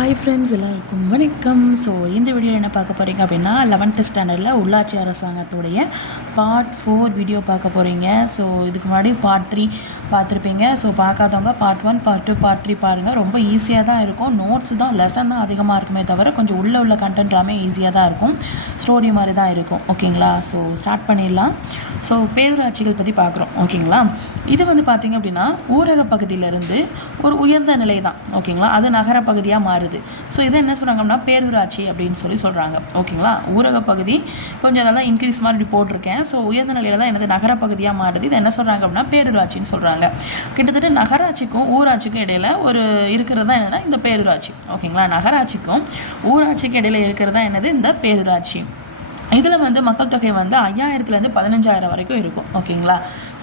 Hi friends, எல்லாருக்கும் வணக்கம். So இந்த வீடியோவில் என்ன பார்க்க போகிறீங்க அப்படின்னா 11th ஸ்டாண்டர்டில் உள்ளாட்சி அரசாங்கத்துடைய பார்ட் 4 வீடியோ பார்க்க போகிறீங்க. ஸோ இதுக்கு முன்னாடி பார்ட் 3 பார்த்துருப்பீங்க. ஸோ பார்க்காதவங்க பார்ட் 1 பார்ட் 2 பார்ட் 3 பாருங்கள். ரொம்ப ஈஸியாக தான் இருக்கும். நோட்ஸ் தான் லெசன் தான் அதிகமாக இருக்குமே தவிர கொஞ்சம் உள்ள கண்டென்ட் எல்லாமே ஈஸியாக தான் இருக்கும். ஸ்டோரி மாதிரி தான் இருக்கும். ஓகேங்களா? ஸோ ஸ்டார்ட் பண்ணிடலாம். ஸோ பேரூராட்சிகள் பற்றி பார்க்குறோம். ஓகேங்களா? இது பார்த்திங்க அப்படின்னா ஊரக பகுதியிலேருந்து ஒரு உயர்ந்த நிலை தான். ஓகேங்களா? அது நகர பகுதியாக மாறுது. ஸோ இதை என்ன சொல்கிறாங்கன்னா பேரூராட்சி அப்படின்னு சொல்கிறாங்க. ஓகேங்களா? ஊரக பகுதி கொஞ்சம் நல்லா இன்க்ரீஸ் மாதிரி போட்டிருக்கேன். ஸோ உயர்ந்த நிலையில் தான் என்னது நகர பகுதியாக மாறுது. இதை என்ன சொல்கிறாங்க அப்படின்னா பேரூராட்சின்னு சொல்கிறாங்க. கிட்டத்தட்ட நகராட்சிக்கும் ஊராட்சிக்கும் இடையில ஒரு இருக்கிறது தான் என்னதுன்னா இந்த பேரூராட்சி. ஓகேங்களா? நகராட்சிக்கும் ஊராட்சிக்கும் இடையில இருக்கிறது தான் என்னது இந்த பேரூராட்சி. இதில் மக்கள் தொகை 5000லேருந்து 15000 வரைக்கும் இருக்கும். ஓகேங்களா?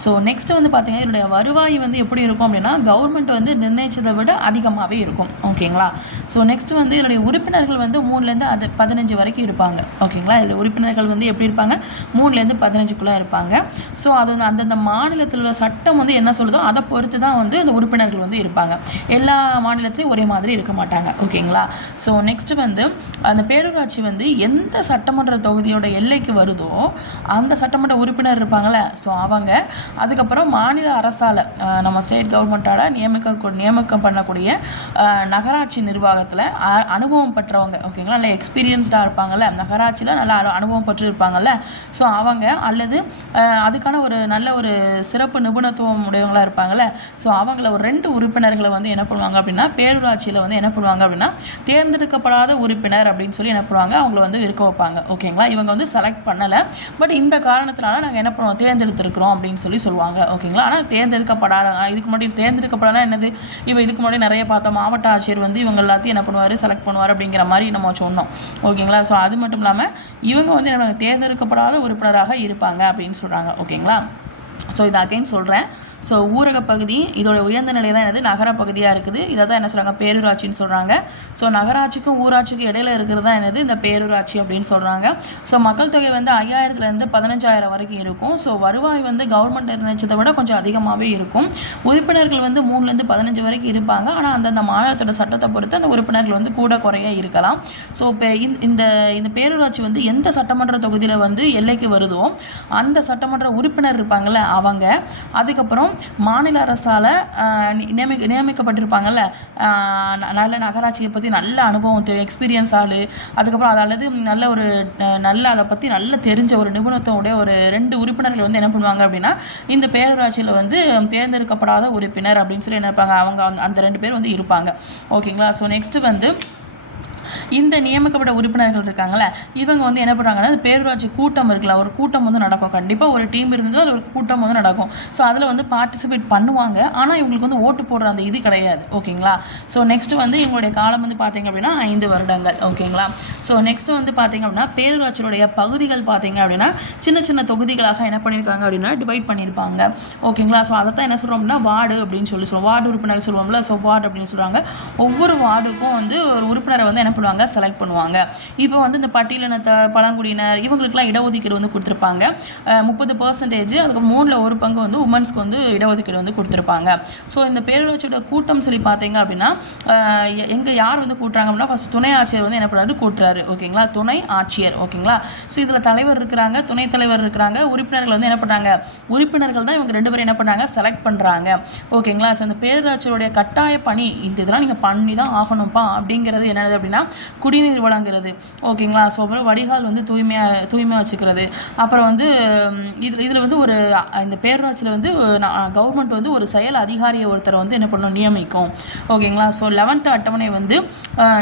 ஸோ நெக்ஸ்ட் பார்த்தீங்கன்னா இதனுடைய வருவாய் எப்படி இருக்கும் அப்படின்னா கவர்மெண்ட் நிர்ணயிச்சதை விட அதிகமாகவே இருக்கும். ஓகேங்களா? ஸோ நெக்ஸ்ட் இதனுடைய உறுப்பினர்கள் 3லேருந்து 15 வரைக்கும் இருப்பாங்க. ஓகேங்களா? இதில் உறுப்பினர்கள் எப்படி இருப்பாங்க? 3லேருந்து 15க்குள்ளே இருப்பாங்க. ஸோ அது அந்தந்த மாநிலத்தில் உள்ள சட்டம் என்ன சொல்லுதோ அதை பொறுத்து தான் அந்த உறுப்பினர்கள் இருப்பாங்க. எல்லா மாநிலத்திலையும் ஒரே மாதிரி இருக்க மாட்டாங்க. ஓகேங்களா? ஸோ நெக்ஸ்ட் அந்த பேரூராட்சி எந்த சட்டமன்ற தொகுதியோட எல்லைக்கு வருதோ அந்த சட்டமன்ற உறுப்பினர் இருப்பாங்கள்ல, ஸோ அவங்க அதுக்கப்புறம் மாநில அரசால் நம்ம ஸ்டேட் கவர்மெண்ட்டால் நியமனம் பண்ணக்கூடிய நகராட்சி நிர்வாகத்தில் அனுபவம் பெற்றவங்க. ஓகேங்களா? நல்ல எக்ஸ்பீரியன்ஸ்டாக இருப்பாங்கள்ல, நகராட்சியில் நல்ல அனுபவம் பெற்று இருப்பாங்கள்ல, ஸோ அவங்க அல்லது அதுக்கான ஒரு நல்ல ஒரு சிறப்பு நிபுணத்துவம் உடையவங்களாக இருப்பாங்கள்ல, ஸோ அவங்கள ஒரு 2 உறுப்பினர்களை என்ன பண்ணுவாங்க அப்படின்னா பேரூராட்சியில் என்ன பண்ணுவாங்க அப்படின்னா தேர்ந்தெடுக்கப்படாத உறுப்பினர் அப்படின்னு சொல்லி என்ன பண்ணுவாங்க அவங்கள இருக்க வைப்பாங்க. ஓகேங்களா? இவங்க செலக்ட் பண்ணலை, பட் இந்த காரணத்தினால நாங்கள் என்ன பண்ணுவோம் தேர்ந்தெடுத்திருக்கிறோம் அப்படின்னு சொல்லுவாங்க. ஓகேங்களா? ஆனால் தேர்ந்தெடுக்கப்படாத இதுக்கு முன்னாடி தேர்ந்தெடுக்கப்படாத என்னது இப்போ இதுக்கு முன்னாடி நிறைய பார்த்தோம் மாவட்ட ஆட்சியர் இவங்க எல்லாத்தையும் என்ன பண்ணுவார் செலக்ட் பண்ணுவார் அப்படிங்கிற மாதிரி நம்ம சொன்னோம். ஓகேங்களா? ஸோ அது மட்டும் இல்லாமல் இவங்க என்ன தேர்ந்தெடுக்கப்படாத உறுப்பினராக இருப்பாங்க அப்படின்னு சொல்கிறாங்க. ஓகேங்களா? ஸோ இது அகைன் சொல்கிறேன். ஸோ ஊரக பகுதி இதோட உயர்ந்த நிலை தான் என்னது நகர பகுதியாக இருக்குது. இதை தான் என்ன சொல்கிறாங்க பேரூராட்சின்னு சொல்கிறாங்க. ஸோ நகராட்சிக்கும் ஊராட்சிக்கும் இடையில இருக்கிறது தான் என்னது இந்த பேரூராட்சி அப்படின்னு சொல்கிறாங்க. ஸோ மக்கள் தொகை 5000லேருந்து 15000 வரைக்கும் இருக்கும். ஸோ வருவாய் கவர்மெண்ட் நிர்ணயிச்சதை விட கொஞ்சம் அதிகமாகவே இருக்கும். உறுப்பினர்கள் 3லேருந்து 15 வரைக்கும் இருப்பாங்க. ஆனால் அந்தந்த மாநிலத்தோட சட்டத்தை பொறுத்து அந்த உறுப்பினர்கள் கூட குறைய இருக்கலாம். ஸோ இப்போ இந்த பேரூராட்சி எந்த சட்டமன்ற தொகுதியில் எல்லைக்கு வருதோ அந்த சட்டமன்ற உறுப்பினர் இருப்பாங்கள்ல அவங்க அதுக்கப்புறம் மாநில அரசால் நியமிக்கப்பட்டிருப்பாங்கல்ல, நல்ல நகராட்சியை பற்றி நல்ல அனுபவம் தெரியும் எக்ஸ்பீரியன்ஸ் ஆள், அதுக்கப்புறம் நல்ல அதை பற்றி நல்ல தெரிஞ்ச ஒரு நிபுணத்துவடைய ஒரு 2 உறுப்பினர்கள் என்ன பண்ணுவாங்க அப்படின்னா இந்த பேரூராட்சியில் தேர்ந்தெடுக்கப்படாத உறுப்பினர் அப்படின்னு சொல்லி என்ன இருப்பாங்க அவங்க அந்த 2 பேர் இருப்பாங்க. ஓகேங்களா? ஸோ நெக்ஸ்ட்டு இந்த நியமிக்கப்பட்ட உறுப்பினர்கள் இருக்காங்கல்ல இவங்க என்ன பண்ணுறாங்கன்னா பேரூராட்சி கூட்டம் இருக்குல்ல, ஒரு கூட்டம் நடக்கும். கண்டிப்பாக ஒரு டீம் இருந்தது ஒரு கூட்டம் நடக்கும். ஸோ அதில் பார்ட்டிசிபேட் பண்ணுவாங்க. ஆனால் இவங்களுக்கு ஓட்டு போடுற அந்த இது கிடையாது. ஓகேங்களா? ஸோ நெக்ஸ்ட் இவங்களுடைய காலம் பார்த்தீங்க அப்படின்னா 5 வருடங்கள். ஓகேங்களா? ஸோ நெக்ஸ்ட் பார்த்தீங்க அப்படின்னா பேரூராட்சியுடைய பகுதிகள் பார்த்தீங்க அப்படின்னா சின்ன சின்ன தொகுதிகளாக என்ன பண்ணியிருக்காங்க அப்படின்னா டிவைட் பண்ணியிருப்பாங்க. ஓகேங்களா? ஸோ அதை தான் என்ன சொல்கிறோம் அப்படின்னா வார்டு அப்படின்னு சொல்லுவோம். வார்டு உறுப்பினர் சொல்லுவோம்ல, ஸோ வார்டு அப்படின்னு சொல்கிறாங்க. ஒவ்வொரு வார்டுக்கும் ஒரு உறுப்பினரை என்ன பண்ணுவாங்க செலக்ட் பண்ணுவாங்க. இப்போ இந்த பட்டியலினத்த பழங்குடியினர் இவங்களுக்குலாம் இடஒதுக்கீடு கொடுத்துருப்பாங்க 30%. அதுக்கு 3ல் 1 பங்கு உமன்ஸ்க்கு இடஒதுக்கீடு கொடுத்துருப்பாங்க. ஸோ இந்த பேரூராட்சியோட கூட்டம் சொல்லி பார்த்தீங்க அப்படின்னா எங்கே யார் கூட்டுறாங்க அப்படின்னா ஃபஸ்ட் துணை ஆட்சியர் என்ன பண்ணுறாரு கூட்டுறாரு. ஓகேங்களா? துணை ஆட்சியர். ஓகேங்களா? ஸோ இதில் தலைவர் இருக்கிறாங்க, துணைத் தலைவர் இருக்கிறாங்க, உறுப்பினர்கள் என்ன பண்ணுறாங்க உறுப்பினர்கள் தான் இவங்க 2 பேரும் என்ன பண்ணுறாங்க செலக்ட் பண்ணுறாங்க. ஓகேங்களா? ஸோ இந்த பேரூராட்சியோடைய கட்டாய பணி இதெல்லாம் நீங்கள் பண்ணி தான் ஆகணும்ப்பா அப்படிங்கிறது என்னது அப்படின்னா குடிநீர் வழங்குறது. ஓகேங்களா? ஸோ அப்புறம் வடிகால் தூய்மையாக வச்சுக்கிறது. அப்புறம் இதில் ஒரு இந்த பேரூராட்சியில் கவர்மெண்ட் ஒரு செயல் அதிகாரியை ஒருத்தரை என்ன பண்ணணும் நியமிக்கும். ஓகேங்களா? ஸோ 11th அட்டவணை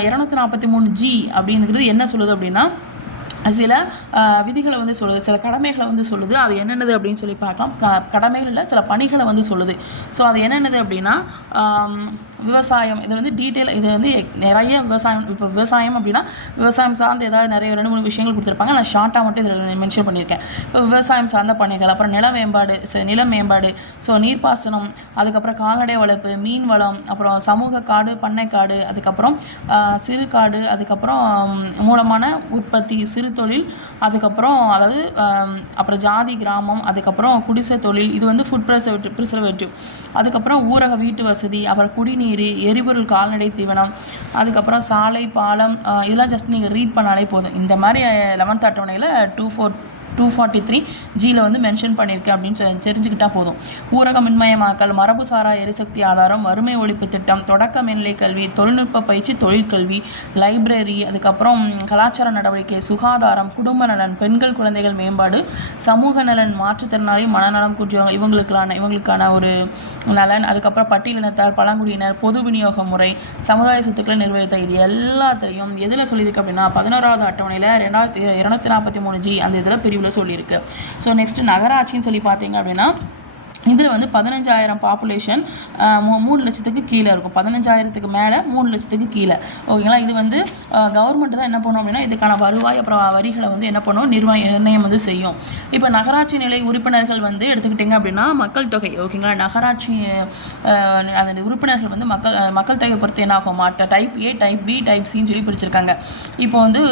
243G அப்படிங்கிறது என்ன சொல்லுது அப்படின்னா சில விதிகளை சொல்லுது, சில கடமைகளை சொல்லுது. அது என்னென்னது அப்படின்னு சொல்லி பார்க்கலாம். கடமைகள் இல்லை, சில பணிகளை சொல்லுது. ஸோ அது என்னென்னது அப்படின்னா விவசாயம். இது டீட்டெயில் இது நிறைய விவசாயம். இப்போ விவசாயம் அப்படின்னா விவசாயம் சார்ந்து ஏதாவது நிறைய 2-3 விஷயங்கள் கொடுத்துருப்பாங்க. நான் ஷார்ட்டாக மட்டும் இதில் மென்ஷன் பண்ணியிருக்கேன். இப்போ விவசாயம் சார்ந்த பணிகள், அப்புறம் நில மேம்பாடு, ஸோ நீர்ப்பாசனம், அதுக்கப்புறம் கால்நடை வளர்ப்பு, மீன் வளம், அப்புறம் சமூக காடு, பண்ணைக்காடு, அதுக்கப்புறம் சிறு காடு, அதுக்கப்புறம் மூலமான உற்பத்தி, சிறு தொழில், அதுக்கப்புறம் அப்புறம் ஜாதி கிராமம், அதுக்கப்புறம் குடிசை தொழில், இது ஃபுட் ப்ரிசர்வேட்டிவ், அதுக்கப்புறம் ஊரக வீட்டு வசதி, அப்புறம் குடிநீர், குடிநீர், எரிபொருள், கால்நடை தீவனம், அதுக்கப்புறம் சாலை, பாலம், இதெல்லாம் ஜஸ்ட் நீங்கள் ரீட் பண்ணாலே போதும். இந்த மாதிரி 11th அட்டவணையில் 243 ஜியில் வந்து மென்ஷன் பண்ணியிருக்கேன் அப்படின்னு தெரிஞ்சுக்கிட்டால் போதும். ஊரக மின்மயமாக்கல், மரபுசாரா எரிசக்தி ஆதாரம், வறுமை ஒழிப்பு திட்டம், தொடக்க மேல்நிலை கல்வி, தொழில்நுட்ப பயிற்சி, தொழிற்கல்வி, லைப்ரரி, அதுக்கப்புறம் கலாச்சார நடவடிக்கை, சுகாதாரம், குடும்ப நலன், பெண்கள் குழந்தைகள் மேம்பாடு, சமூக நலன், மாற்றுத்திறனாளி, மனநலம் குன்றியவங்க இவங்களுக்கான ஒரு நலன், அதுக்கப்புறம் பட்டியலினத்தார், பழங்குடியினர், பொது விநியோக முறை, சமுதாய சொத்துக்களை நிர்வகித்த, இது எல்லாத்தையும் எதில் சொல்லியிருக்கு அப்படின்னா 11வது அட்டவணையில் 243 ஜி அந்த இதில் பிரிவு சொல்லியிருக்கு. ஸோ நெக்ஸ்ட் நகராட்சின்னு சொல்லி பார்த்தீங்க அப்படின்னா இதில் வந்து 15,000 பாப்புலேஷன் 3 லட்சத்துக்கு கீழே இருக்கும். 15,000க்கு மேலே 3 லட்சத்துக்கு கீழே. ஓகேங்களா. இது வந்து கவர்மெண்ட் தான் என்ன பண்ணும் அப்படின்னா இதுக்கான வருவாய் அப்புறம் வரிகளை வந்து என்ன பண்ணும் நிர்ணயம் வந்து செய்யும். இப்போ நகராட்சி நிலை உறுப்பினர்கள் வந்து எடுத்துக்கிட்டிங்க அப்படின்னா மக்கள் தொகை. ஓகேங்களா. நகராட்சி அந்த உறுப்பினர்கள் வந்து மக்கள் தொகை பொறுத்து என்ன ஆகும் type A, type B, type சின்னு சொல்லி பிரிச்சிருக்காங்க. இப்போ வந்து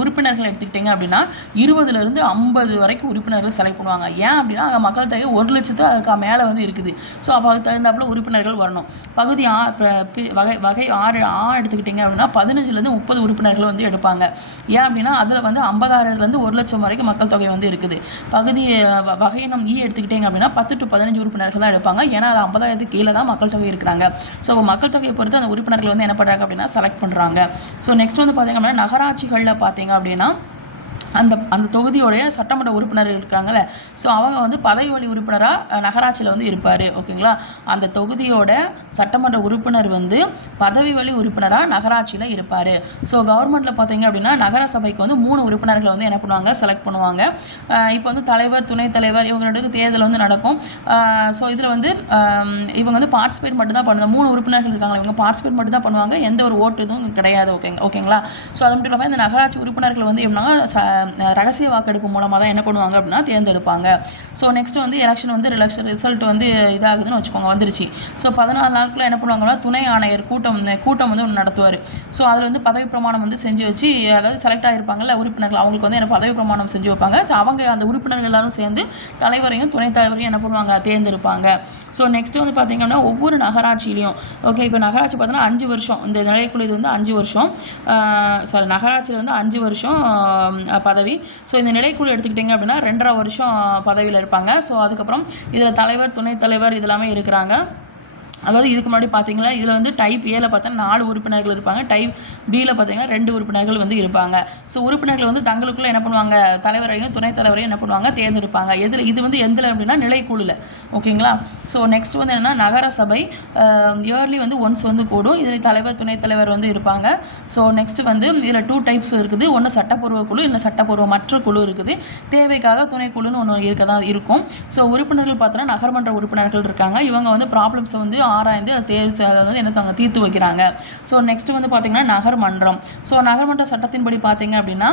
உறுப்பினர்கள் எடுத்துக்கிட்டிங்க அப்படின்னா 20லேருந்து 50 வரைக்கும் உறுப்பினர்கள் செலக்ட் பண்ணுவாங்க. ஏன் அப்படின்னா அங்கே மக்கள் தொகை 1 லட்சத்து மேலே வந்து இருக்குது. ஸோ அப்போ அதுக்கு தகுந்தாப்புல உறுப்பினர்கள் வரணும். பகுதி வகை 6 எடுத்துக்கிட்டிங்க அப்படின்னா 15லேருந்து 30 உறுப்பினர்கள் வந்து எடுப்பாங்க. ஏன் அப்படின்னா அதில் வந்து 50,000லேருந்து 1 லட்சம் வரைக்கும் மக்கள் தொகை வந்து இருக்குது. பகுதி வகையினம் எடுத்துக்கிட்டிங்க அப்படின்னா 10 to 15 உறுப்பினர்கள் தான் எடுப்பாங்க. ஏன்னா அது 50,000க்கு கீழே தான் மக்கள் தொகை இருக்கிறாங்க. ஸோ மக்கள் தொகையை பொறுத்து அந்த உறுப்பினர்கள் வந்து என்ன பண்ணுறாங்க அப்படின்னா செலக்ட் பண்ணுறாங்க. ஸோ நெக்ஸ்ட் வந்து பார்த்திங்க அப்படின்னா நகராட்சிகளில் பார்த்தீங்க அப்படின்னா அந்த தொகுதியோடைய சட்டமன்ற உறுப்பினர்கள் இருக்காங்கல்ல. ஸோ அவங்க வந்து பதவி வழி உறுப்பினராக நகராட்சியில் வந்து இருப்பார். ஓகேங்களா. அந்த தொகுதியோட சட்டமன்ற உறுப்பினர் வந்து பதவி வழி உறுப்பினராக நகராட்சியில் இருப்பார். ஸோ கவர்மெண்ட்டில் பார்த்தீங்க அப்படின்னா நகர சபைக்கு வந்து 3 உறுப்பினர்களை வந்து என்ன பண்ணுவாங்க செலக்ட் பண்ணுவாங்க. இப்போ வந்து தலைவர், துணைத் தலைவர் இவங்களுக்கு தேர்தல் வந்து நடக்கும். ஸோ இதில் வந்து இவங்க வந்து பார்ட்டிசிபேட் மட்டும் தான் பண்ணுவாங்க. 3 உறுப்பினர்கள் இருக்காங்க, இவங்க பார்ட்டிசிபேட் மட்டும் தான் பண்ணுவாங்க. எந்த ஒரு ஓட்டு எதுவும் கிடையாது. ஓகேங்களா. ஸோ அது மட்டும் இல்லாமல் இந்த நகராட்சி உறுப்பினர்கள் வந்து எப்படின்னா ரகசிய வாக்கெடுப்பு மூலமாக தான் என்ன பண்ணுவாங்க அப்படின்னா தேர்ந்தெடுப்பாங்க. ஸோ நெக்ஸ்ட் வந்து எலெக்ஷன் வந்து ரிசல்ட் வந்து இதாகுதுன்னு வச்சுக்கோங்க, வந்துருச்சு. ஸோ 14 நாட்களில் என்ன பண்ணுவாங்கன்னா துணை ஆணையர் கூட்டம் வந்து ஒன்று நடத்துவார். ஸோ அதில் வந்து பதவி பிரமாணம் வந்து செஞ்சு வச்சு, அதாவது செலக்ட் ஆகிருப்பாங்கல்ல உறுப்பினர்கள், அவங்களுக்கு வந்து என்ன பதவி பிரமாணம் செஞ்சு வைப்பாங்க. ஸோ அவங்க அந்த உறுப்பினர்கள் எல்லாரும் சேர்ந்து தலைவரையும் துணைத் தலைவரையும் என்ன பண்ணுவாங்க தேர்ந்தெடுப்பாங்க. ஸோ நெக்ஸ்ட் வந்து பார்த்திங்கன்னா ஒவ்வொரு நகராட்சியிலையும் ஓகே இப்போ நகராட்சி பார்த்தீங்கன்னா 5 வருஷம் இந்த நிலைக்குழு இது வந்து 5 வருஷம் நகராட்சியில் வந்து 5 வருஷம் பதவி. ஸோ இந்த நிலைக்குழு எடுத்துக்கிட்டிங்க அப்படின்னா 2.5 வருஷம் பதவியில் இருப்பாங்க. ஸோ அதுக்கப்புறம் இதில் தலைவர், துணைத் தலைவர் இதெல்லாமே இருக்கிறாங்க. அதாவது இதுக்கு முன்னாடி பார்த்தீங்களா இதில் வந்து டைப் ஏல பார்த்தீங்கன்னா 4 உறுப்பினர்கள் இருப்பாங்க. டைப் பியில் பார்த்தீங்கன்னா 2 உறுப்பினர்கள் வந்து இருப்பாங்க. ஸோ உறுப்பினர்கள் வந்து தங்களுக்குள்ளே என்ன பண்ணுவாங்க தலைவரையும் துணைத் தலைவரையும் என்ன பண்ணுவாங்க தேர்ந்தெடுப்பாங்க. இது வந்து எந்தில் அப்படின்னா நிலைக்குழுவில். ஓகேங்களா. ஸோ நெக்ஸ்ட் வந்து என்னென்னா நகர சபை இயர்லி வந்து ஒன்ஸ் வந்து கூடும். இதில் தலைவர், துணைத் தலைவர் வந்து இருப்பாங்க. ஸோ நெக்ஸ்ட் வந்து இதில் 2 டைப்ஸ் இருக்குது. ஒன்று சட்டப்பூர்வ குழு, இன்னும் சட்டப்பூர்வமற்ற குழு இருக்குது. தேவைக்காக துணைக்குழுன்னு ஒன்று இருக்கும். ஸோ உறுப்பினர்கள் பார்த்தோன்னா நகர்மன்ற உறுப்பினர்கள் இருக்காங்க. இவங்க வந்து ப்ராப்ளம்ஸை வந்து ஆராய்ந்து அதாவது என்ன தீர்த்து வைக்கிறாங்க. ஸோ நெக்ஸ்ட் வந்து பார்த்திங்கன்னா நகர்மன்றம். ஸோ நகர்மன்ற சட்டத்தின்படி பார்த்திங்க அப்படின்னா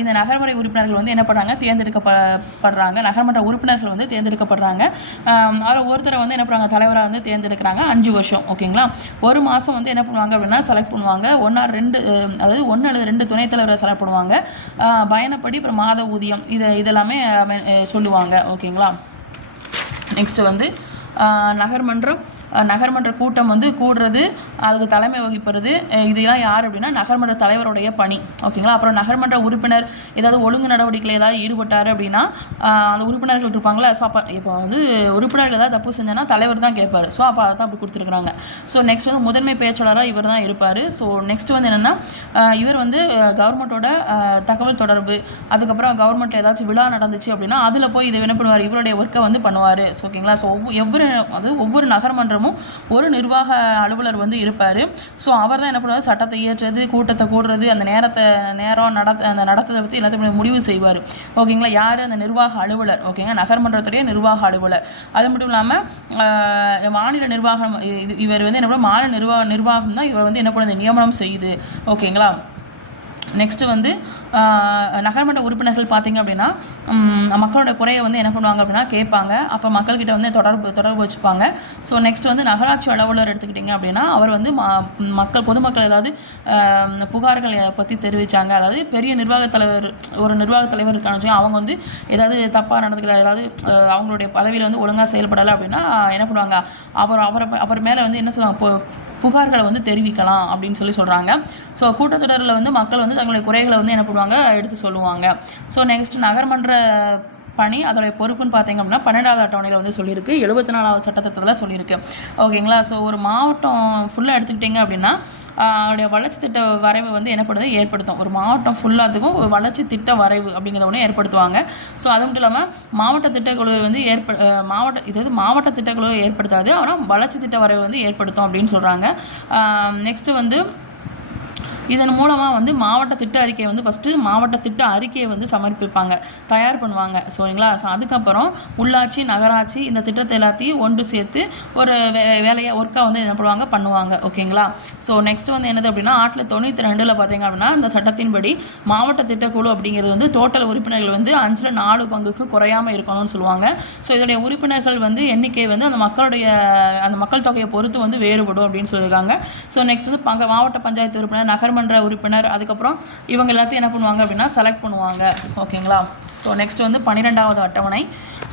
இந்த நகர்மறை உறுப்பினர்கள் வந்து என்ன பண்ணுறாங்க தேர்ந்தெடுக்கப்படுறாங்க. நகர்மன்ற உறுப்பினர்கள் வந்து தேர்ந்தெடுக்கப்படுறாங்க. அதில் ஒருத்தரை வந்து என்ன பண்ணுறாங்க தலைவராக வந்து தேர்ந்தெடுக்கிறாங்க 5 வருஷம். ஓகேங்களா. ஒரு மாதம் வந்து என்ன பண்ணுவாங்க அப்படின்னா செலக்ட் பண்ணுவாங்க. 1 அல்லது 2 துணைத் தலைவரை செலக்ட் பண்ணுவாங்க. பயணப்படி அப்புறம் மாத ஊதியம் இதெல்லாமே சொல்லுவாங்க. ஓகேங்களா. நெக்ஸ்ட்டு வந்து நகர்மன்ற கூட்டம் வந்து கூடுறது, அதுக்கு தலைமை வகிப்பது, இதெல்லாம் யார் அப்படின்னா நகர்மன்ற தலைவருடைய பணி. ஓகேங்களா. அப்புறம் நகர்மன்ற உறுப்பினர் ஏதாவது ஒழுங்கு நடவடிக்கையில் ஏதாவது ஈடுபட்டார் அப்படின்னா அந்த உறுப்பினர்கள் இருப்பாங்களே. ஸோ அப்போ இப்போ வந்து உறுப்பினர்கள் ஏதாவது தப்பு செஞ்சோன்னா தலைவர் தான் கேட்பார். ஸோ அப்போ அதை தான் அப்படி கொடுத்துருக்குறாங்க. ஸோ நெக்ஸ்ட் வந்து முதன்மை பேச்சாளராக இவர் தான் இருப்பார். ஸோ நெக்ஸ்ட் வந்து என்னென்னா இவர் வந்து கவர்மெண்ட்டோட தகவல் தொடர்பு, அதுக்கப்புறம் கவர்மெண்ட்டில் ஏதாச்சும் விழா நடந்துச்சு அப்படின்னா அதில் போய் இதை என்ன பண்ணுவார், இவருடைய ஒர்க்கை வந்து பண்ணுவார். ஸோ ஓகேங்களா. ஸோ ஒவ்வொரு நகர்மன்றமும் ஒரு நிர்வாக அலுவலர் வந்து இருப்பார். ஸோ அவர் தான் என்ன பண்ணுவார் சட்டத்தை இயற்றுறது, கூட்டத்தை கூடுறது, அந்த நடத்ததை பற்றி எல்லாத்தையும் முடிவு செய்வார். ஓகேங்களா. யார் அந்த நிர்வாக அலுவலர். ஓகேங்க. நகர்மன்றத்துடைய நிர்வாக அலுவலர். அது மட்டும் இல்லாமல் மாநில நிர்வாகம் இவர் வந்து என்ன பண்ணுவார் மாநில நிர்வாகம் தான் இவர் வந்து என்ன பண்ணுறது நியமனம் செய்யுது. ஓகேங்களா. நெக்ஸ்ட்டு வந்து நகர்மன்ற உறுப்பினர்கள் பார்த்திங்க அப்படின்னா மக்களோட குறையை வந்து என்ன பண்ணுவாங்க அப்படின்னா கேட்பாங்க. அப்போ மக்கள்கிட்ட வந்து தொடர்பு வச்சுப்பாங்க. ஸோ நெக்ஸ்ட் வந்து நகராட்சி அலுவலர் எடுத்துக்கிட்டிங்க அப்படின்னா அவர் வந்து பொதுமக்கள் ஏதாவது புகார்கள் பற்றி தெரிவித்தாங்க, அதாவது பெரிய ஒரு நிர்வாகத் தலைவர் இருக்கான்னு அவங்க வந்து ஏதாவது தப்பாக நடந்துக்கிற, ஏதாவது அவங்களுடைய பதவியில் வந்து ஒழுங்காக செயல்படலை அப்படின்னா என்ன பண்ணுவாங்க, அவர் மேலே வந்து என்ன சொல்லுவாங்க, புகார்களை வந்து தெரிவிக்கலாம் அப்படின்னு சொல்கிறாங்க. ஸோ கூட்டத்தொடரில் வந்து மக்கள் வந்து தங்களுடைய குறைகளை வந்து என்ன பண்ணுவாங்க, எடுத்து சொல்லுவாங்க. ஸோ நெக்ஸ்ட் நகர்மன்ற பணி அதோடைய பொறுப்புன்னு பார்த்திங்க அப்படின்னா 12வது அட்டவணையில் வந்து சொல்லியிருக்கு, 74வது சட்டத்திட்டத்தில் சொல்லியிருக்கு. ஓகேங்களா. ஸோ ஒரு மாவட்டம் ஃபுல்லாக எடுத்துக்கிட்டிங்க அப்படின்னா அதோடைய வளர்ச்சி திட்ட வரைவு வந்து என்ன பண்ணுறது, ஏற்படுத்தும். ஒரு மாவட்டம் ஃபுல்லாத்துக்கும் ஒரு வளர்ச்சி திட்ட வரைவு அப்படிங்கிறத ஒன்று ஏற்படுத்துவாங்க. ஸோ அது மட்டும் இல்லாமல் மாவட்ட திட்டக்குழுவை வந்து மாவட்ட திட்டக்குழுவை ஏற்படுத்தாது, ஆனால் வளர்ச்சி திட்ட வரைவு வந்து ஏற்படுத்தும் அப்படின்னு சொல்கிறாங்க. நெக்ஸ்ட்டு வந்து இதன் மூலமாக வந்து மாவட்ட திட்ட அறிக்கையை வந்து ஃபஸ்ட்டு மாவட்ட திட்ட அறிக்கையை வந்து சமர்ப்பிப்பாங்க, தயார் பண்ணுவாங்க. சரிங்களா. ஸோ அதுக்கப்புறம் உள்ளாட்சி நகராட்சி இந்த திட்டத்தை எல்லாத்தையும் ஒன்று சேர்த்து ஒரு ஒர்க்காக வந்து என்ன பண்ணுவாங்க. ஓகேங்களா. ஸோ நெக்ஸ்ட் வந்து என்னது அப்படின்னா 1992 பார்த்திங்க அப்படின்னா இந்த சட்டத்தின்படி மாவட்ட திட்டக்குழு அப்படிங்கிறது வந்து டோட்டல் உறுப்பினர்கள் வந்து 4 பங்குக்கு குறையாமல் இருக்கணும்னு சொல்லுவாங்க. ஸோ இதோடைய உறுப்பினர்கள் வந்து எண்ணிக்கை வந்து அந்த மக்கள் தொகையை பொறுத்து வந்து வேறுபடும் அப்படின்னு சொல்லியிருக்காங்க. ஸோ நெக்ஸ்ட் வந்து மாவட்ட பஞ்சாயத்து உறுப்பினர், நகர்மன்ற உறுப்பினர், அதுக்கப்புறம் இவங்க எல்லாத்தையும் என்ன பண்ணுவாங்க அப்படின்னா செலக்ட் பண்ணுவாங்க. ஓகேங்களா. ஸோ நெக்ஸ்ட் வந்து 12வது அட்டவணை.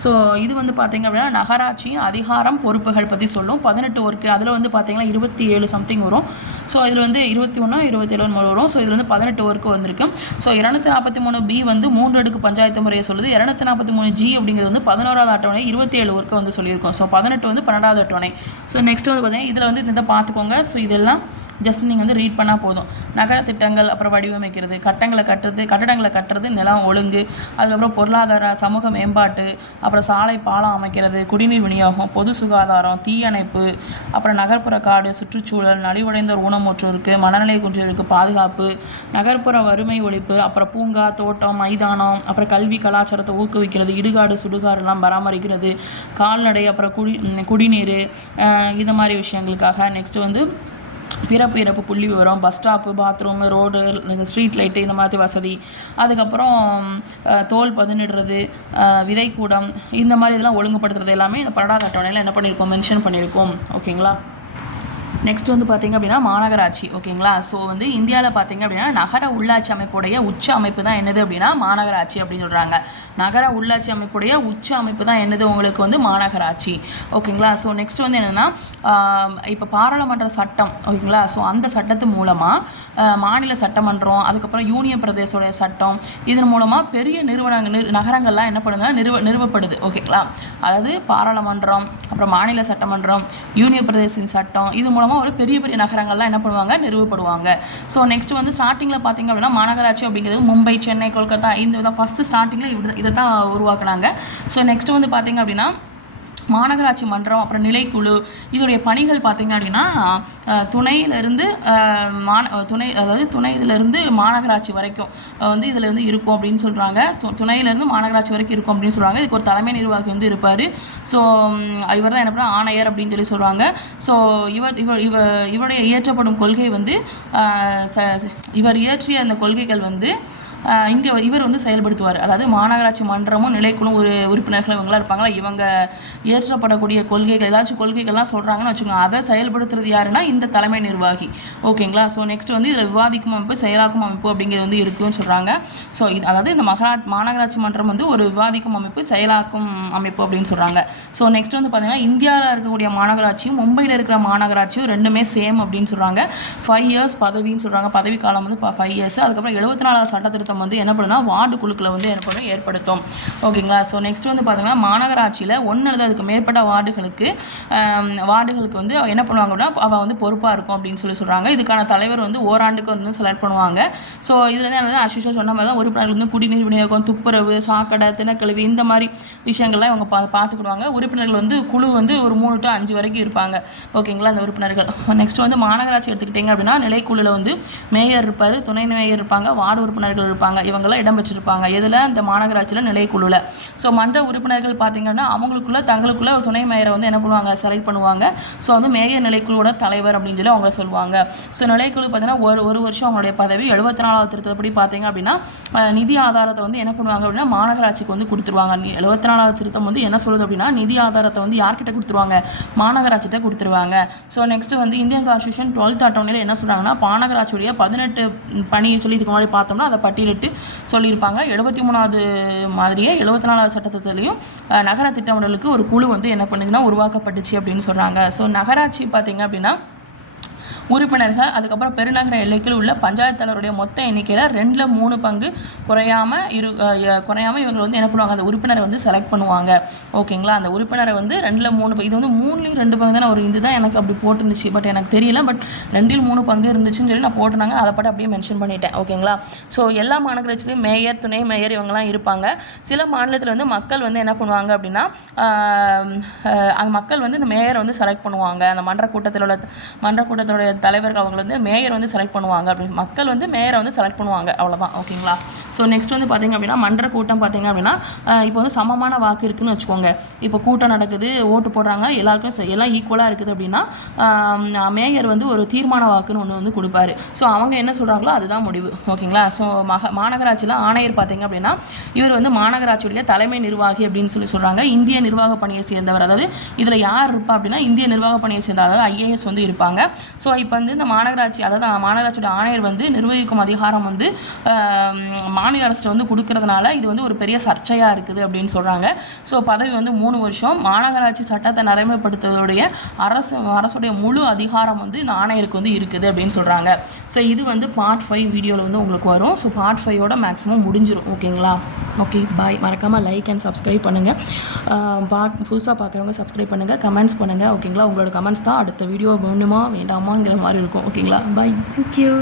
ஸோ இது வந்து பார்த்திங்க அப்படின்னா நகராட்சியின் அதிகாரம் பொறுப்புகள் பற்றி சொல்லும். 18 ஒர்க்கு அதில் வந்து பார்த்திங்கன்னா 27 சம்திங் வரும். ஸோ இதில் வந்து 21 27 வரும். ஸோ இதில் வந்து 18 ஒர்க்கு வந்திருக்கு. ஸோ 243B வந்து 3 அடுக்கு பஞ்சாயத்து முறையை சொல்லுது. 243G அப்படிங்கிறது வந்து 11வது அட்டவணை 27 ஒர்க்கு வந்து சொல்லியிருக்கோம். ஸோ 18 வந்து 12வது அட்டவணை. ஸோ நெக்ஸ்ட் வந்து பார்த்திங்கன்னா இதில் வந்து இதை பார்த்துக்கோங்க. ஸோ இதெல்லாம் ஜஸ்ட் நீங்கள் வந்து ரீட் பண்ணால் போதும். நகர திட்டங்கள், அப்புறம் வடிவமைக்கிறது, கட்டடங்களை கட்டுறது, நிலம் ஒழுங்கு, அதுக்கப்புறம் பொருளாதார சமூக மேம்பாட்டு, அப்புறம் சாலை பாலம் அமைக்கிறது, குடிநீர் விநியோகம், பொது சுகாதாரம், தீயணைப்பு, அப்புறம் நகர்ப்புற காடு, சுற்றுச்சூழல், நலிவடைந்தோர் ஊனமுற்றோருக்கு, மனநிலை குன்றியோருக்கு பாதுகாப்பு, நகர்ப்புற வறுமை ஒழிப்பு, அப்புறம் பூங்கா, தோட்டம், மைதானம், அப்புறம் கல்வி கலாச்சாரத்தை ஊக்குவிக்கிறது, இடுகாடு சுடுகாடுலாம் பராமரிக்கிறது, கால்நடை, அப்புறம் குடிநீர், இந்த மாதிரி விஷயங்களுக்காக. நெக்ஸ்ட் வந்து பிறப்பு இறப்பு புள்ளி விவரம், bus stop, bathroom, road, street light, இந்த மாதிரி வசதி, அதுக்கப்புறம் தோல் பதனிடுறது, விதைக்கூடம், இந்த மாதிரி இதெல்லாம் ஒழுங்குபடுத்துறது எல்லாமே இந்த 12வது அட்டவணையில் என்ன பண்ணியிருக்கோம், மென்ஷன் பண்ணியிருக்கோம். ஓகேங்களா. நெக்ஸ்ட் வந்து பார்த்திங்க அப்படின்னா மாநகராட்சி. ஓகேங்களா. ஸோ வந்து இந்தியாவில் பார்த்திங்க அப்படின்னா நகர உள்ளாட்சி அமைப்புடைய உச்ச அமைப்பு தான் என்னது அப்படின்னா மாநகராட்சி அப்படின்னு சொல்கிறாங்க. நகர உள்ளாட்சி அமைப்புடைய உச்ச அமைப்பு தான் என்னது உங்களுக்கு வந்து மாநகராட்சி. ஓகேங்களா. ஸோ நெக்ஸ்ட் வந்து என்னென்னா இப்போ பாராளுமன்ற சட்டம். ஓகேங்களா. ஸோ அந்த சட்டத்து மூலமாக மாநில சட்டமன்றம், அதுக்கப்புறம் யூனியன் பிரதேசோடைய சட்டம், இதன் மூலமாக பெரிய நகரங்கள்லாம் என்ன பண்ணுதுன்னா நிறுவப்படுது. ஓகேங்களா. அதாவது பாராளுமன்றம், அப்புறம் மாநில சட்டமன்றம், யூனியன் பிரதேசத்தின் சட்டம், இது மூலமாக ஒரு பெரிய நகரங்கள்லாம் என்ன பண்ணுவாங்க, நிறுவப்படுவாங்க. ஸோ நெக்ஸ்ட் வந்து ஸ்டார்டிங்கில் பார்த்திங்க அப்படின்னா மாநகராட்சி அப்படிங்கிறது மும்பை, சென்னை, கொல்கத்தா இந்த ஃபஸ்ட்டு ஸ்டார்டிங்கில் இதை தான் உருவாக்குனாங்க. ஸோ நெக்ஸ்ட் வந்து பார்த்திங்க அப்படின்னா மாநகராட்சி மன்றம், அப்புறம் நிலைக்குழு, இதோடைய பணிகள் பார்த்திங்க அப்படின்னா துணையிலிருந்து மாநகராட்சி வரைக்கும் வந்து இதில் வந்து இருக்கும் அப்படின்னு சொல்கிறாங்க. துணையிலேருந்து மாநகராட்சி வரைக்கும் இருக்கும் அப்படின்னு சொல்கிறாங்க. இதுக்கு ஒரு தலைமை நிர்வாகி வந்து இருப்பார். ஸோ இவர் தான் என்ன பண்ண ஆணையர் அப்படின்னு சொல்கிறாங்க. ஸோ இவருடைய இயற்றப்படும் கொள்கை வந்து இவர் இயற்றிய அந்த கொள்கைகள் வந்து இங்கே இவர் வந்து செயல்படுத்துவார். அதாவது மாநகராட்சி மன்றமும் நிலைக்குழும் ஒரு உறுப்பினர்கள் இவங்களாம் இருப்பாங்களா, இவங்க ஏற்றப்படக்கூடிய கொள்கைகள் ஏதாச்சும் கொள்கைகள்லாம் சொல்கிறாங்கன்னு வச்சுக்கோங்க, அதை செயல்படுத்துறது யாருன்னா இந்த தலைமை நிர்வாகி. ஓகேங்களா. ஸோ நெக்ஸ்ட் வந்து இதில் விவாதிக்கும் அமைப்பு, செயலாக்கும் அமைப்பு அப்படிங்கிறது வந்து இருக்குன்னு சொல்கிறாங்க. ஸோ அதாவது இந்த மாநகராட்சி மன்றம் வந்து ஒரு விவாதிக்கும் அமைப்பு, செயலாக்கும் அமைப்பு அப்படின்னு சொல்கிறாங்க. ஸோ நெக்ஸ்ட் வந்து பார்த்திங்கன்னா இந்தியாவில் இருக்கக்கூடிய மாநகராட்சியும் மும்பையில் இருக்கிற மாநகராட்சியும் ரெண்டுமே சேம் அப்படின்னு சொல்கிறாங்க. 5 years பதவின்னு சொல்கிறாங்க. பதவி காலம் வந்து 5 years. அதுக்கப்புறம் 74வது சட்டத்திருத்தம் வந்து என்ன பண்ணுன்னா வார்டு குழுக்களை வந்து என்ன பண்ணும், ஏற்படுத்தும். ஓகேங்களா. ஸோ நெக்ஸ்ட் வந்து பார்த்திங்கன்னா மாநகராட்சியில் 1 அல்லது அதுக்கு மேற்பட்ட வார்டுகளுக்கு வந்து என்ன பண்ணுவாங்க அப்படின்னா அவள் வந்து பொறுப்பாக இருக்கும் அப்படின்னு சொல்கிறாங்க. இதுக்கான தலைவர் வந்து ஓராண்டுக்கு வந்து செலக்ட் பண்ணுவாங்க. ஸோ இதில் வந்து என்னது அஸ்விஷா சொன்ன மாதிரி தான் உறுப்பினர்கள் வந்து குடிநீர் விநியோகம், துப்புரவு, சாக்கடை, தினக்கழிவு, இந்த மாதிரி விஷயங்கள்லாம் இவங்க பார்த்துக்கிடுவாங்க. உறுப்பினர்கள் வந்து குழு வந்து ஒரு 3 to 5 வரைக்கும் இருப்பாங்க. ஓகேங்களா. அந்த உறுப்பினர்கள். நெக்ஸ்ட் வந்து மாநகராட்சி எடுத்துக்கிட்டிங்க அப்படின்னா நிலைக்குழுவில் வந்து மேயர் இருப்பார், துணை மேயர் இருப்பாங்க, வார்டு உறுப்பினர்கள் இருப்பாங்க, இவங்கெல்லாம் இடம் பெற்றிருப்பாங்க இதில் இந்த மாநகராட்சியில் நிலைக்குழுவில். ஸோ மன்ற உறுப்பினர்கள் பார்த்திங்கன்னா தங்களுக்குள்ள ஒரு துணை மேயரை வந்து என்ன பண்ணுவாங்க, செலக்ட் பண்ணுவாங்க. ஸோ வந்து மேயர் நிலைக்குழுவோட தலைவர் அப்படின்னு சொல்லி அவங்க சொல்லுவாங்க. ஸோ நிலைக்குழு பார்த்திங்கன்னா ஒரு வருஷம் அவங்களுடைய பதவி. 74வது திருத்தப்படி பார்த்திங்க அப்படின்னா நிதி ஆதாரத்தை வந்து என்ன பண்ணுவாங்க அப்படின்னா மாநகராட்சிக்கு வந்து கொடுத்துருவாங்க. 74வது திருத்தம் வந்து என்ன சொல்லுது அப்படின்னா நிதி ஆதாரத்தை வந்து யார்கிட்ட கொடுத்துருவாங்க, மாநகராட்சிகிட்ட கொடுத்துருவாங்க. ஸோ நெக்ஸ்ட்டு வந்து இந்தியன் கான்ஸ்டியூஷன் 12th அட்டவணையில் என்ன சொல்கிறாங்கன்னா மாநகராட்சியுடைய 18 பணி சொல்லி இதுக்கு முன்னாடி பார்த்தோம்னா அதை பட்டியலிட்டு சொல்லியிருப்பாங்க. 73வது மாதிரியே 74வது சட்டத்திலையும் நகர திட்டமிடலுக்கு ஒரு குழு வந்து என்ன பண்ணுதுன்னா உருவாக்கப்பட்டுச்சு அப்படின்னு சொல்கிறாங்க. ஸோ நகராட்சி பார்த்திங்க அப்படின்னா உறுப்பினர்கள் அதுக்கப்புறம் பெருநகர எல்லைக்குள் உள்ள பஞ்சாயத்து தலைவருடைய மொத்த எண்ணிக்கையில் 2/3 பங்கு குறையாமல் இவங்க வந்து என்ன பண்ணுவாங்க, அந்த உறுப்பினரை வந்து செலக்ட் பண்ணுவாங்க. ஓகேங்களா, அந்த உறுப்பினரை வந்து 2/3 இது வந்து 3/2 பங்கு தானே ஒரு இதுதான் எனக்கு அப்படி போட்டுருந்துச்சு. பட் எனக்கு தெரியல, பட் 2/3 பங்கு இருந்துச்சுன்னு சொல்லி நான் போட்டுனாங்க. அதை பற்றி அப்படியே மென்ஷன் பண்ணிட்டேன். ஓகேங்களா, ஸோ எல்லா மாநகராட்சியிலையும் மேயர், துணை மேயர் இவங்கெல்லாம் இருப்பாங்க. சில மாநிலத்தில் வந்து மக்கள் வந்து என்ன பண்ணுவாங்க அப்படின்னா அந்த மக்கள் வந்து இந்த மேயரை வந்து செலக்ட் பண்ணுவாங்க. அந்த மன்ற கூட்டத்தோட தலைவர்கள் அவங்க வந்து மேயர் வந்து செலக்ட் பண்ணுவாங்க. அப்படி மக்கள் வந்து மேயரை வந்து செலக்ட் பண்ணுவாங்க, அவ்வளோதான். ஓகேங்களா, ஸோ நெக்ஸ்ட் வந்து பார்த்திங்க அப்படின்னா மன்ற கூட்டம் பார்த்திங்க அப்படின்னா இப்போ வந்து சமமான வாக்கு இருக்குதுன்னு வச்சுக்கோங்க. இப்போ கூட்டம் நடக்குது, ஓட்டு போடுறாங்க, எல்லாருக்கும் எல்லாம் ஈக்குவலாக இருக்குது அப்படின்னா மேயர் வந்து ஒரு தீர்மான வாக்குன்னு ஒன்று வந்து கொடுப்பாரு. ஸோ அவங்க என்ன சொல்கிறாங்களோ அதுதான் முடிவு. ஓகேங்களா, ஸோ மாநகராட்சியில் ஆணையர் பார்த்திங்க அப்படின்னா இவர் வந்து மாநகராட்சியுடைய தலைமை நிர்வாகி அப்படின்னு சொல்கிறாங்க. இந்திய நிர்வாக பணியை சேர்ந்தவர். அதாவது இதில் யார் இருப்பா அப்படின்னா இந்திய நிர்வாக பணியை சேர்ந்த, அதாவது IAS வந்து இருப்பாங்க. ஸோ இப்போ வந்து இந்த மாநகராட்சி, அதாவது மாநகராட்சியோட ஆணையர் வந்து நிர்வகிக்கும் அதிகாரம் வந்து மாநில அரசு வந்து கொடுக்கறதுனால இது வந்து ஒரு பெரிய சர்ச்சையாக இருக்குது அப்படின்னு சொல்கிறாங்க. ஸோ பதவி வந்து 3 வருஷம். மாநகராட்சி சட்டத்தை நடைமுறைப்படுத்துவதுடைய அரசுடைய முழு அதிகாரம் வந்து இந்த ஆணையருக்கு வந்து இருக்குது அப்படின்னு சொல்கிறாங்க. ஸோ இது வந்து பார்ட் 5 வீடியோவில் வந்து உங்களுக்கு வரும். ஸோ பார்ட் 5ஓட மேக்ஸிமம் முடிஞ்சிடும். ஓகேங்களா, ஓகே பாய். மறக்காமல் லைக் அண்ட் சப்ஸ்கிரைப் பண்ணுங்கள். புதுசாக பார்க்குறவங்க சப்ஸ்கிரைப் பண்ணுங்கள், கமெண்ட்ஸ் பண்ணுங்கள். ஓகேங்களா, உங்களோட கமெண்ட்ஸ் தான் அடுத்த வீடியோ வேணுமா வேண்டாமாங்கிற மாதிரி இருக்கும். ஓகேங்களா, பாய், தேங்க்யூ.